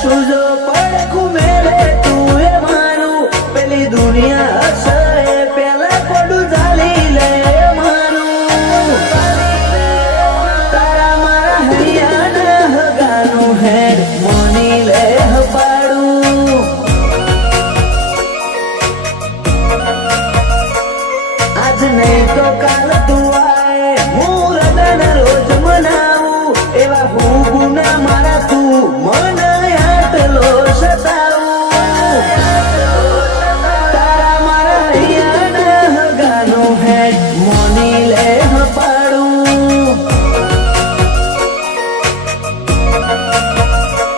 સુજો પડખું મેલે તું એ મારું પેલી દુનિયા હશે પેલા પડું ચાલી લે મારું તારા મારા હૈયાના હગાનું હેડ મોની લે હપાડું આજ નહીં તો કાલ તું આય હું હૃદયને રોજ મનાવું એવા હું ગુના મારા તું મને આટલો સતાવું તારા મારા હૈયાના હગાનું હેડ મોની લે હપાડું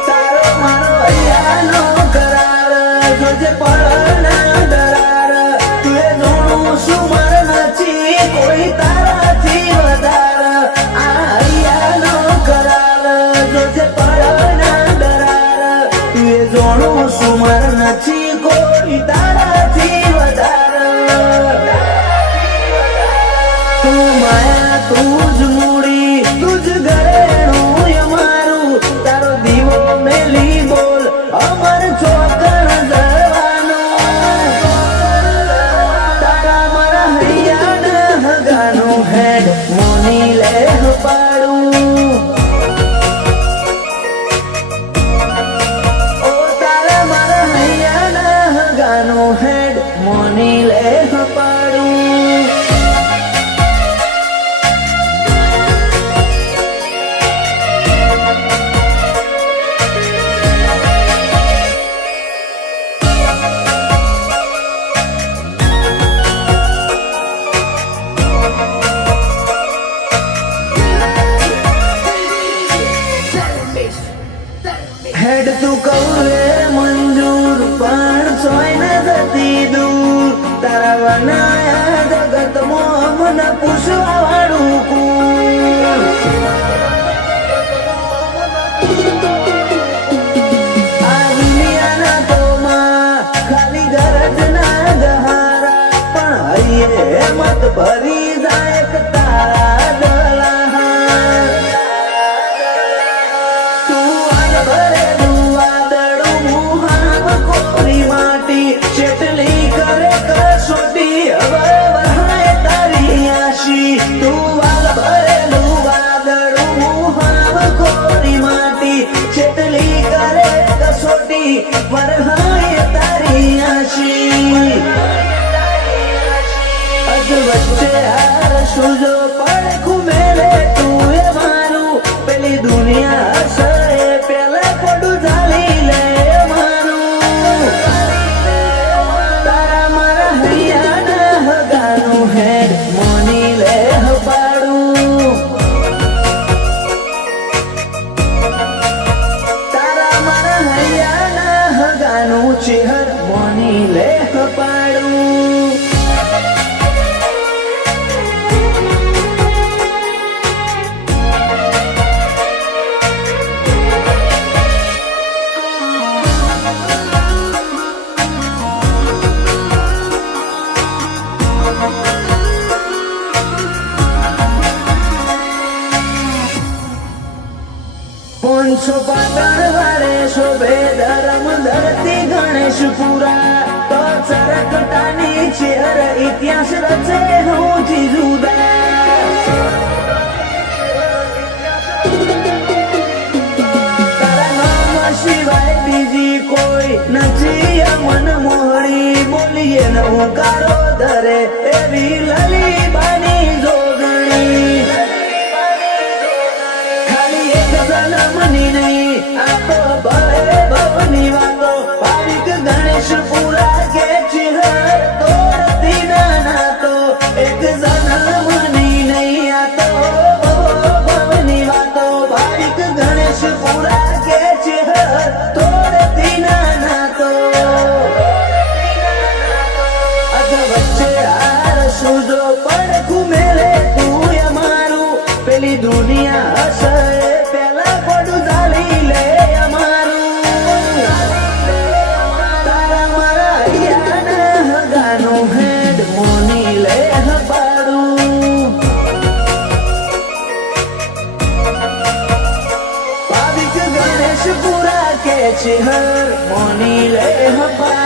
તારો મારો હૈયાનો કરાર જોજે પળના દરાર તું એ જોણું શું માર નથી કોઈ તારાથી વધાર આ હૈયાનો કરાર જોજે પળના દરાર તું એ જોણું શું માર નથી કોઈ તારાથી વધાર તું માયા તું જ મૂડી તું જ ઘરેણું અમારું તારો દીવો મેલી બોલ અમર ચોકણ જવાનું તારા મારા હૈયાના હગાનું હેડ મોની લે હપાડું ઓ તારા મારા હૈયાના હગાનું હેડ મોની લે હપાડું હેડ તું કૌરે મંજૂર પણ સોય ન જતી દૂર તારા વનાયા જગતમાં મને પૂછવા વાળું કુલ આ દુનિયાના તો માં ખાલી ગરજ ના દહારા પણ હૈયે મત ભરી જાય કે તારા દલા તું આલ ભરેલું વાદળું મુહામ કોરી માટી ચેટલી કરે કસોટી હવે વહાય તારી આશી તું વાલ ભરેલું વાદળું મુહામ કોરી માટી ચેટલી કરે કસોટી વરહાય તારી આશી અજ વચ્ચે હાર સુજો પડખું મેલે તું એ મારું પેલી દુનિયા હશે પેલા પડું ચાલી લે મારું તારા મારા હૈયાના હગાનું હેડ મોની લે હપાડું તારા મારા હૈયાના હગાનું ચેહર મોની લે હપાડું પાંચસો પાટણ વાળે શોભે ધર્મ ધરતી ગણેશપુરા તો ચરકટાની ચેહર ઇતિહાસ રચે હોથી જુદા તારા નામ સિવાય બીજી કોઈ નથી મન મોહણી બોલીએ ન ઉકારો ધરે એવી લલી બાની જોગણી ખાલી એક જન્મની નહીં આ તો ભવે ભવની વાતો પાવિક ગણેશપુરા કે ચિહર તોડતી ના તો એક જન્મની નહીં આ તો ભવની વાતો પાવિક ગણેશપુરા કે ચિહર તોડતી ના તો અધ વચ્ચે હાર સુજો પડખું મેલે તું અમારું પેલી દુનિયા હશે પેલા પડું ચાલી લે અમારું તારા મારા હૈયાના હગાનું હેડ મોની લે હપાડું પાવિક ગણેશપુરા કે છે હર મોની લે હપા